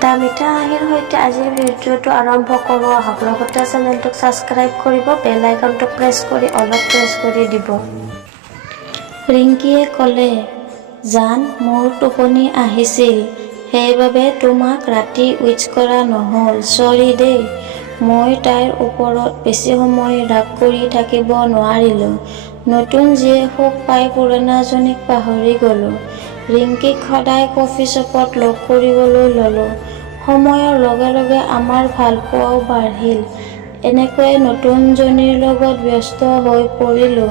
এটা মিঠা হাঁহিৰ সৈতে আজিৰ ভিডিঅ'টো আৰম্ভ কৰোঁ। আহক লগতে চেনেলটোক ছাবস্ক্ৰাইব কৰিব, বেল আইকনটো প্ৰেছ কৰি দিব। ৰিংকীয়ে ক'লে, জান মোৰ টোপনি আহিছিল, সেইবাবে তোমাক ৰাতি উইচ কৰা নহ'ল। চৰি দেই, মই তাইৰ ওপৰত বেছি সময় ৰাগ কৰি থাকিব নোৱাৰিলোঁ। নতুন জীয়েকক পাই পুৰণাজনীক পাহৰি গ'লোঁ। ৰিংকীক সদায় কফি শ্বপত লগ কৰিবলৈ ল'লোঁ। সময়ৰ লগে লগে আমাৰ ভালপোৱাও বাঢ়িল। এনেকৈয়ে নতুনজনীৰ লগত ব্যস্ত হৈ পৰিলোঁ।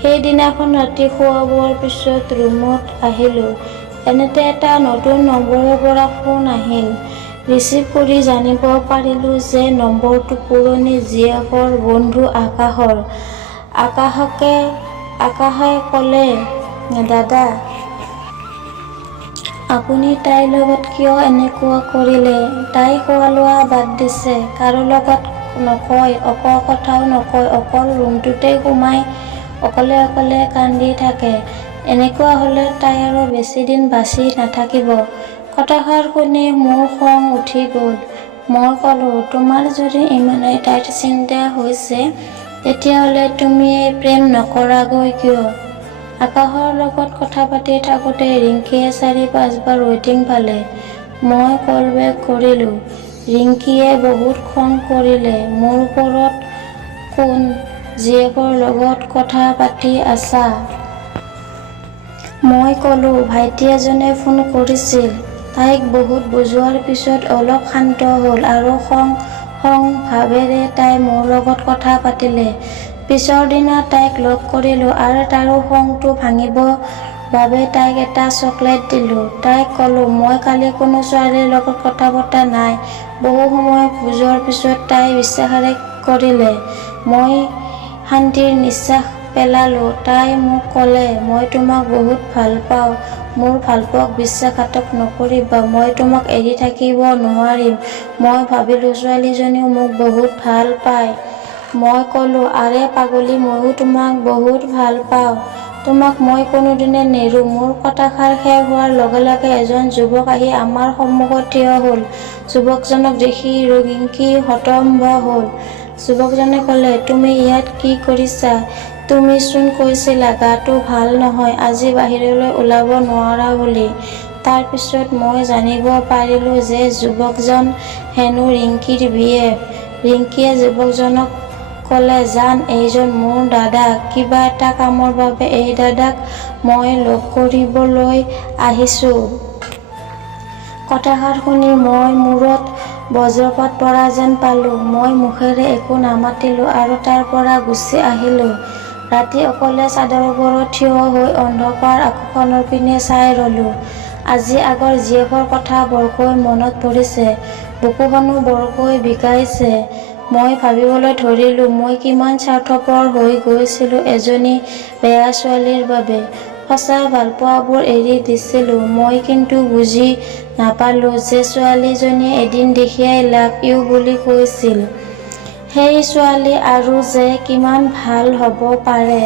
সেইদিনাখন ৰাতি খোৱা বোৱাৰ পিছত ৰুমত আহিলোঁ। এনেতে এটা নতুন নম্বৰৰ পৰা ফোন আহিল। ৰিচিভ কৰি জানিব পাৰিলোঁ যে নম্বৰটো পুৰণি জীয়েকৰ বন্ধু আকাশৰ। আকাশে ক'লে, দাদা আপুনি তাইৰ লগত কিয় এনেকুৱা কৰিলে? তাই খোৱা লোৱা বাদ দিছে, কাৰো লগত নকয়, কথাও নকয়, অকল ৰুমটোতে সোমাই অকলে অকলে কান্দি থাকে। এনেকুৱা হ'লে তাই আৰু বেছি দিন বাচি নাথাকিব। কথাষাৰ শুনি মোৰ খং উঠি গ'ল। মই ক'লোঁ, তোমাৰ যদি ইমানেই তাইৰ চিন্তা হৈছে, তেতিয়াহ'লে তুমি এই প্ৰেম নকৰাগৈ কিয়? আকাশৰ লগত কথা পাতি থাকোঁতে ৰিংকীয়ে ৪-৫ বাৰ ৱেটিং পালে। মই কল বেক কৰিলোঁ। ৰিংকীয়ে বহুত খং কৰিলে মোৰ ওপৰত। কোন জীয়েকৰ লগত কথা পাতি আছা? মই ক'লোঁ, ভাইটি এজনে ফোন কৰিছিল। তাইক বহুত বুজোৱাৰ পিছত অলপ শান্ত হ'ল আৰু খং ভাৱেৰে তাই মোৰ লগত কথা পাতিলে। পিছৰ দিনা তাইক লগ কৰিলোঁ আৰু তাৰো খংটো ভাঙিবৰ বাবে তাইক এটা চকলেট দিলোঁ। তাইক ক'লোঁ, মই কালি কোনো ছোৱালীৰ লগত কথা পতা নাই। বহু সময় বুজোৱাৰ পিছত তাই বিশ্বাসেৰে কৰিলে। মই শান্তিৰ নিশ্বাস পেলালোঁ। তাই মোক ক'লে, মই তোমাক বহুত ভাল পাওঁ। মোৰ ভালপোৱাক বিশ্বাসঘাতক নকৰিবা। মই তোমাক এৰি থাকিব নোৱাৰিম। মই ভাবিলোঁ ছোৱালীজনীও মোক বহুত ভাল পায়। মই ক'লোঁ, আৰে পাগলী, ময়ো তোমাক বহুত ভাল পাওঁ। তোমাক মই কোনোদিনে নেৰোঁ। মোৰ কথাষাৰ শেষ হোৱাৰ লগে লগে এজন যুৱক আহি আমাৰ সন্মুখত থিয় হ'ল। যুৱকজনক দেখি ৰিংকী হতভম্ব হ'ল। যুৱকজনে ক'লে, তুমি ইয়াত কি কৰিছা? তুমি চোন কৈছিলা গাটো ভাল নহয়, আজি বাহিৰলৈ ওলাব নোৱাৰা বুলি। তাৰ পিছত মই জানিব পাৰিলোঁ যে যুৱকজন হেনো ৰিংকীৰ BF। ৰিংকীয়ে যুৱকজনক ক'লে, জান এইজন মোৰ দাদা। কিবা এটা কামৰ বাবে এই দাদাক মই লগ কৰিবলৈ আহিছোঁ। কথাষাৰ শুনি মই মূৰত বজ্ৰপাত পৰা যেন পালোঁ। মই মুখেৰে একো নামাতিলোঁ আৰু তাৰ পৰা গুচি আহিলোঁ। ৰাতি অকলে চাদৰ ওপৰত থিয় হৈ অন্ধকাৰ আকাশখনৰ পিনে চাই ৰ'লোঁ। আজি আগৰ জীয়েকৰ কথা বৰকৈ মনত পৰিছে। বুকুখনো বৰকৈ বিষাইছে। মই ভাবিবলৈ ধৰিলোঁ, মই কিমান স্বাৰ্থপৰ হৈ গৈছিলোঁ এজনী বেয়া ছোৱালীৰ বাবে। সঁচা ভালপোৱাবোৰ এৰি দিছিলোঁ। মই কিন্তু বুজি নাপালোঁ যে ছোৱালীজনীয়ে এদিন দেখিয়াই লাভ ইউ বুলি কৈছিল। সেই ছোৱালী আৰু যে কিমান ভাল হ'ব পাৰে।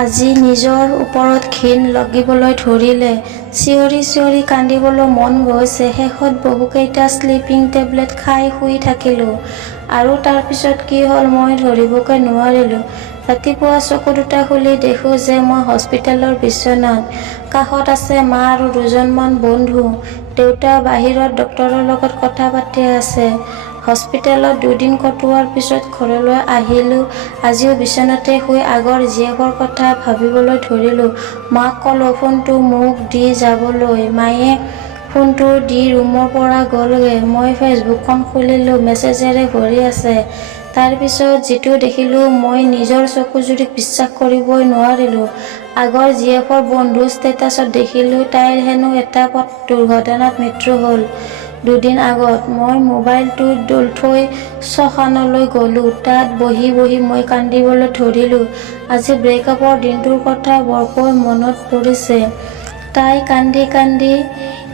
আজি নিজৰ ওপৰত ঘিণ লাগিবলৈ ধৰিলে। চিঞৰি চিঞৰি কান্দিবলৈ মন গৈছে। শেষত বহুকেইটা স্লিপিং টেবলেট খাই শুই থাকিলোঁ। আৰু তাৰ পিছত কি হ'ল মই ধৰিবকৈ নোৱাৰিলোঁ। ৰাতিপুৱা চকু দুটা খুলি দেখোঁ যে মই হস্পিটেলৰ বিচনাত। কাষত আছে মা আৰু দুজনমান বন্ধু। দেউতা বাহিৰত ডক্তৰৰ লগত কথা পাতি আছে। হস্পিটেলত 2 দিন কটোৱাৰ পিছত ঘৰলৈ আহিলোঁ। আজিও বিচনাতে শুই আগৰ জীয়েকৰ কথা ভাবিবলৈ ধৰিলোঁ। মাক ক'লোঁ ফোনটো মোক দি যাবলৈ। মায়ে ফোনটো দি ৰুমৰ পৰা গ'লগৈ। মই ফেচবুকখন খুলিলোঁ, মেছেজেৰে ভৰি আছে। তাৰ পিছত যিটো দেখিলোঁ মই নিজৰ চকুযুৰিক বিশ্বাস কৰিবই নোৱাৰিলোঁ। আগৰ জীয়েকৰ বন্ধুৰ ষ্টেটাছত দেখিলোঁ তাইৰ হেনো এটা পথ দুৰ্ঘটনাত মৃত্যু হ'ল 2 দিন আগত। মই মোবাইলটো থৈ শ্মশানলৈ গ'লোঁ। তাত বহি বহি মই কান্দিবলৈ ধৰিলোঁ। আজি ব্ৰেকআপৰ দিনটোৰ কথা বৰকৈ মনত পৰিছে। তাই কান্দি কান্দি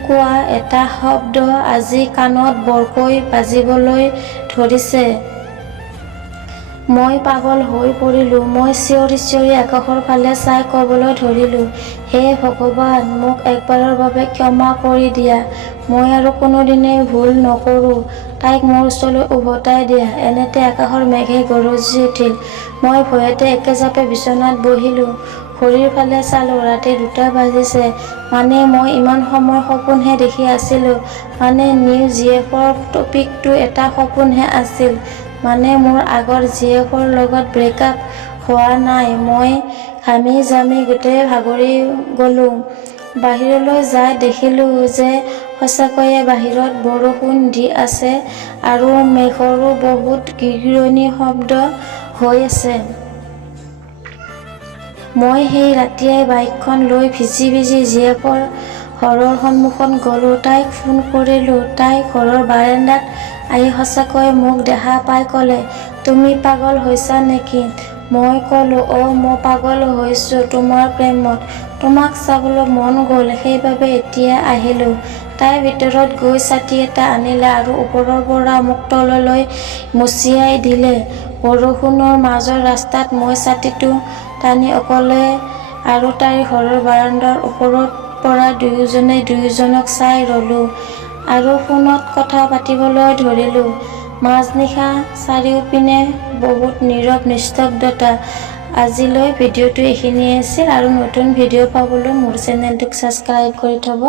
কোৱা এটা শব্দ আজি কাণত বৰকৈ বাজিবলৈ ধৰিছে। মই পাগল হৈ পৰিলোঁ। মই চিঞৰি চিঞৰি আকাশৰ ফালে চাই ক'বলৈ ধৰিলোঁ, হে ভগৱান, মোক একবাৰৰ বাবে ক্ষমা কৰি দিয়া। মই আৰু কোনোদিনেই ভুল নকৰোঁ। তাইক মোৰ ওচৰলৈ উভতাই দিয়া। এনেতে আকাশৰ মেঘে গৰজি উঠিল। মই ভয়তে একেজাপে বিচনাত বহিলোঁ। ঘড়ীৰ ফালে চালোঁ, ৰাতি 2টা বাজিছে। মানে মই ইমান সময় সপোনহে দেখি আছিলোঁ। মানে নিউ জিএফৰ টপিকটো এটা সপোনহে আছিল। মানে মোৰ আগৰ জিএফৰ লগত ব্ৰেকআপ হোৱা নাই। মই ঘামি জামি গোটেই ভাগৰি গ'লোঁ। বাহিৰলৈ যাই দেখিলোঁ যে সঁচাকৈয়ে বাহিৰত বৰষুণ দি আছে আৰু মেঘৰো বহুত গিৰগিৰণি শব্দ হৈ আছে। মই সেই ৰাতিয়েই বাইকখন লৈ ভিজি ভিজি জিএফৰ ঘৰৰ সন্মুখত গ'লোঁ। তাইক ফোন কৰিলোঁ। তাই ঘৰৰ বাৰান্দাত আহি সঁচাকৈয়ে মোক দেখা পাই ক'লে, তুমি পাগল হৈছা নেকি? মই ক'লোঁ, মই পাগল হৈছোঁ তোমাৰ প্ৰেমত। তোমাক চাবলৈ মন গ'ল, সেইবাবে এতিয়া আহিলোঁ। তাই ভিতৰত গৈ ছাতি এটা আনিলে আৰু ওপৰৰ পৰা মোক তললৈ মচিয়াই দিলে। বৰষুণৰ মাজৰ ৰাস্তাত মই ছাতিটো টানি অকলে আৰু তাইৰ ঘৰৰ বাৰান্দাৰ ওপৰত পৰা দুয়োজনে দুয়োজনক চাই ৰ'লোঁ আৰু ফোনত কথা পাতিবলৈ ধৰিলোঁ। মাজনিশা চাৰিওপিনে বহুত নীৰৱ নিস্তব্ধতা। আজিলৈ ভিডিঅ'টো এইখিনিয়ে আছিল আৰু নতুন ভিডিঅ' পাবলৈ মোৰ চেনেলটোক ছাবস্ক্ৰাইব কৰি থ'ব